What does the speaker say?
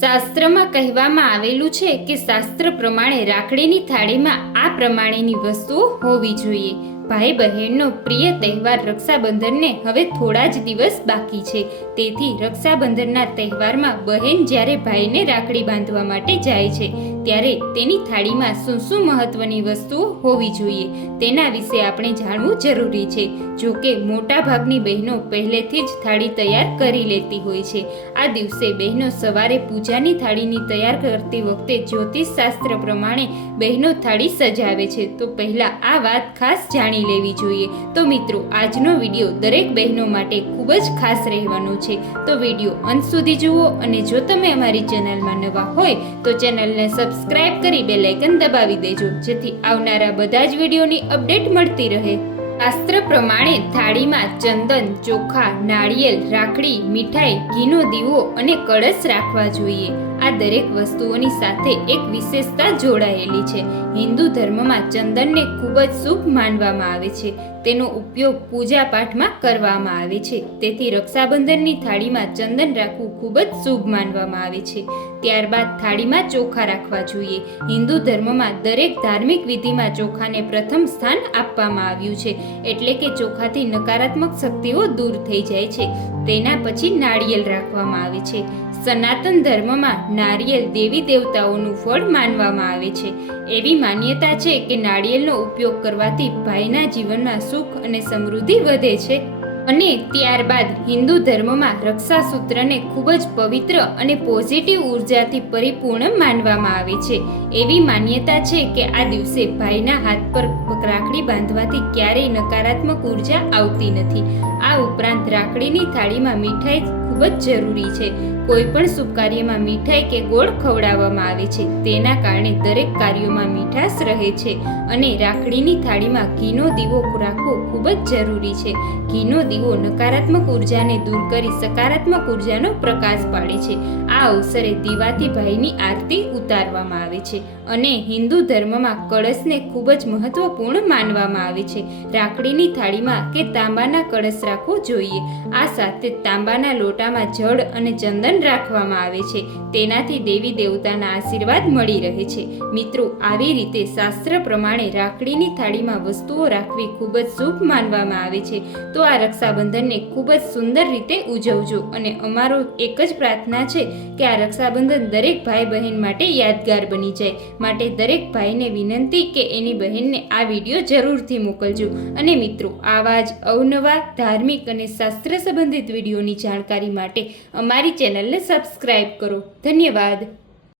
શાસ્ત્રમાં કહેવામાં આવેલું છે કે શાસ્ત્ર પ્રમાણે રાખડીની થાળીમાં આ પ્રમાણેની વસ્તુઓ હોવી જોઈએ. ભાઈ બહેનનો પ્રિય તહેવાર રક્ષાબંધનને હવે થોડા જ દિવસ બાકી છે. તેથી રક્ષાબંધનના તહેવારમાં બહેન જ્યારે ભાઈને રાખડી બાંધવા માટે જાય છે ત્યારે તેની થાળીમાં શું શું મહત્વની વસ્તુઓ હોવી જોઈએ તેના વિશે આપણે જાણવું જરૂરી છે. જો કે મોટા ભાગની બહેનો પહેલેથી જ થાળી તૈયાર કરી લેતી હોય છે. આ દિવસે બહેનો સવારે પૂજાની થાળીની તૈયાર કરતી વખતે જ્યોતિષ શાસ્ત્ર પ્રમાણે બહેનો થાળી સજાવે છે. તો પહેલાં આ વાત ખાસ જાણી લેવી જોઈએ. તો મિત્રો, આજનો વિડીયો દરેક બહેનો માટે ખૂબ જ ખાસ રહેવાનો છે. તો વિડીયો અંત સુધી જુઓ, અને જો તમે અમારી ચેનલમાં નવા હોય તો ચેનલને સબસ્ક્રાઇબ કરી બેલ આઇકન દબાવી દેજો, જેથી આવનારા બધા જ વિડીયોની અપડેટ મળતી રહે. શાસ્ત્ર પ્રમાણે થાળીમાં ચંદન, ચોખા, નાળિયેર, રાખડી, મીઠાઈ, ઘીનો દીવો અને કળશ રાખવા જોઈએ. આ દરેક વસ્તુઓની સાથે એક વિશેષતા જોડાયેલી છે. હિન્દુ ધર્મમાં ચંદનને ખૂબ જ શુભ માનવામાં આવે છે. તેનો ઉપયોગ પૂજા પાઠમાં કરવામાં આવે છે. તેથી રક્ષાબંધનની થાળીમાં ચંદન રાખવું ખૂબ જ શુભ માનવામાં આવે છે. ત્યારબાદ થાળીમાં ચોખા રાખવા જોઈએ. હિન્દુ ધર્મમાં દરેક ધાર્મિક વિધિમાં ચોખાને પ્રથમ સ્થાન આપવામાં આવ્યું છે. એટલે કે ચોખાથી નકારાત્મક શક્તિઓ દૂર થઈ જાય છે. તેના પછી નાળિયેર રાખવામાં આવે છે. સનાતન ધર્મમાં નારિયેળ દેવી દેવતાઓનું ફળ માનવામાં આવે છે. એવી માન્યતા છે કે નાળિયેરનો ઉપયોગ કરવાથી ભાઈના જીવનમાં સુખ અને સમૃદ્ધિ વધે છે. અને ત્યારબાદ હિન્દુ ધર્મમાં રક્ષાસૂત્રને ખૂબ જ પવિત્ર અને પોઝિટિવ ઉર્જાથી પરિપૂર્ણ માનવામાં આવે છે. એવી માન્યતા છે કે આ દિવસે ભાઈના હાથ પર રાખડી બાંધવાથી ક્યારેય નકારાત્મક ઉર્જા આવતી નથી. આ ઉપરાંત રાખડીની થાળીમાં મીઠાઈ ખૂબ જ જરૂરી છે. કોઈ પણ શુભ કાર્યમાં મીઠાઈ કે ગોળ ખવડાવવામાં આવે છે. તેના કારણે દરેક કાર્યોમાં મીઠાશ રહે છે. અને રાખડીની થાળીમાં ઘીનો દીવો રાખવો ખૂબ જ જરૂરી છે. ઘીનો દીવો નકારાત્મક ઉર્જાને દૂર કરી સકારાત્મક ઉર્જાનો પ્રકાશ પાડે છે. આ અવસરે દીવાથી ભાઈની આરતી ઉતારવામાં આવે છે. અને હિન્દુ ધર્મમાં કળશને ખૂબ જ મહત્વપૂર્ણ માનવામાં આવે છે. રાખડીની થાળીમાં કે તાંબાના કળશ રાખવો જોઈએ. આ સાથે તાંબાના લોટામાં જળ અને ચંદન રાખવામાં આવે છે. તેનાથી દેવી દેવતાના આશીર્વાદ મળી રહે છે. મિત્રો, આવી રીતે શાસ્ત્ર પ્રમાણે રાખડીની થાળીમાં વસ્તુઓ રાખવી ખૂબ જ શુભ માનવામાં આવે છે. તો આ રક્ષાબંધનને ખૂબ જ સુંદર રીતે ઉજવજો. અને અમારો એક જ પ્રાર્થના છે કે આ રક્ષાબંધન દરેક ભાઈ બહેન માટે યાદગાર બની જાય. માટે દરેક ભાઈને વિનંતી કે એની બહેનને આ વિડીયો જરૂરથી મોકલજો. અને મિત્રો, આવા જ અવનવા ધાર્મિક અને શાસ્ત્ર સંબંધિત વિડીયોની જાણકારી માટે અમારી ચેનલને સબસ્ક્રાઇબ કરો. ધન્યવાદ.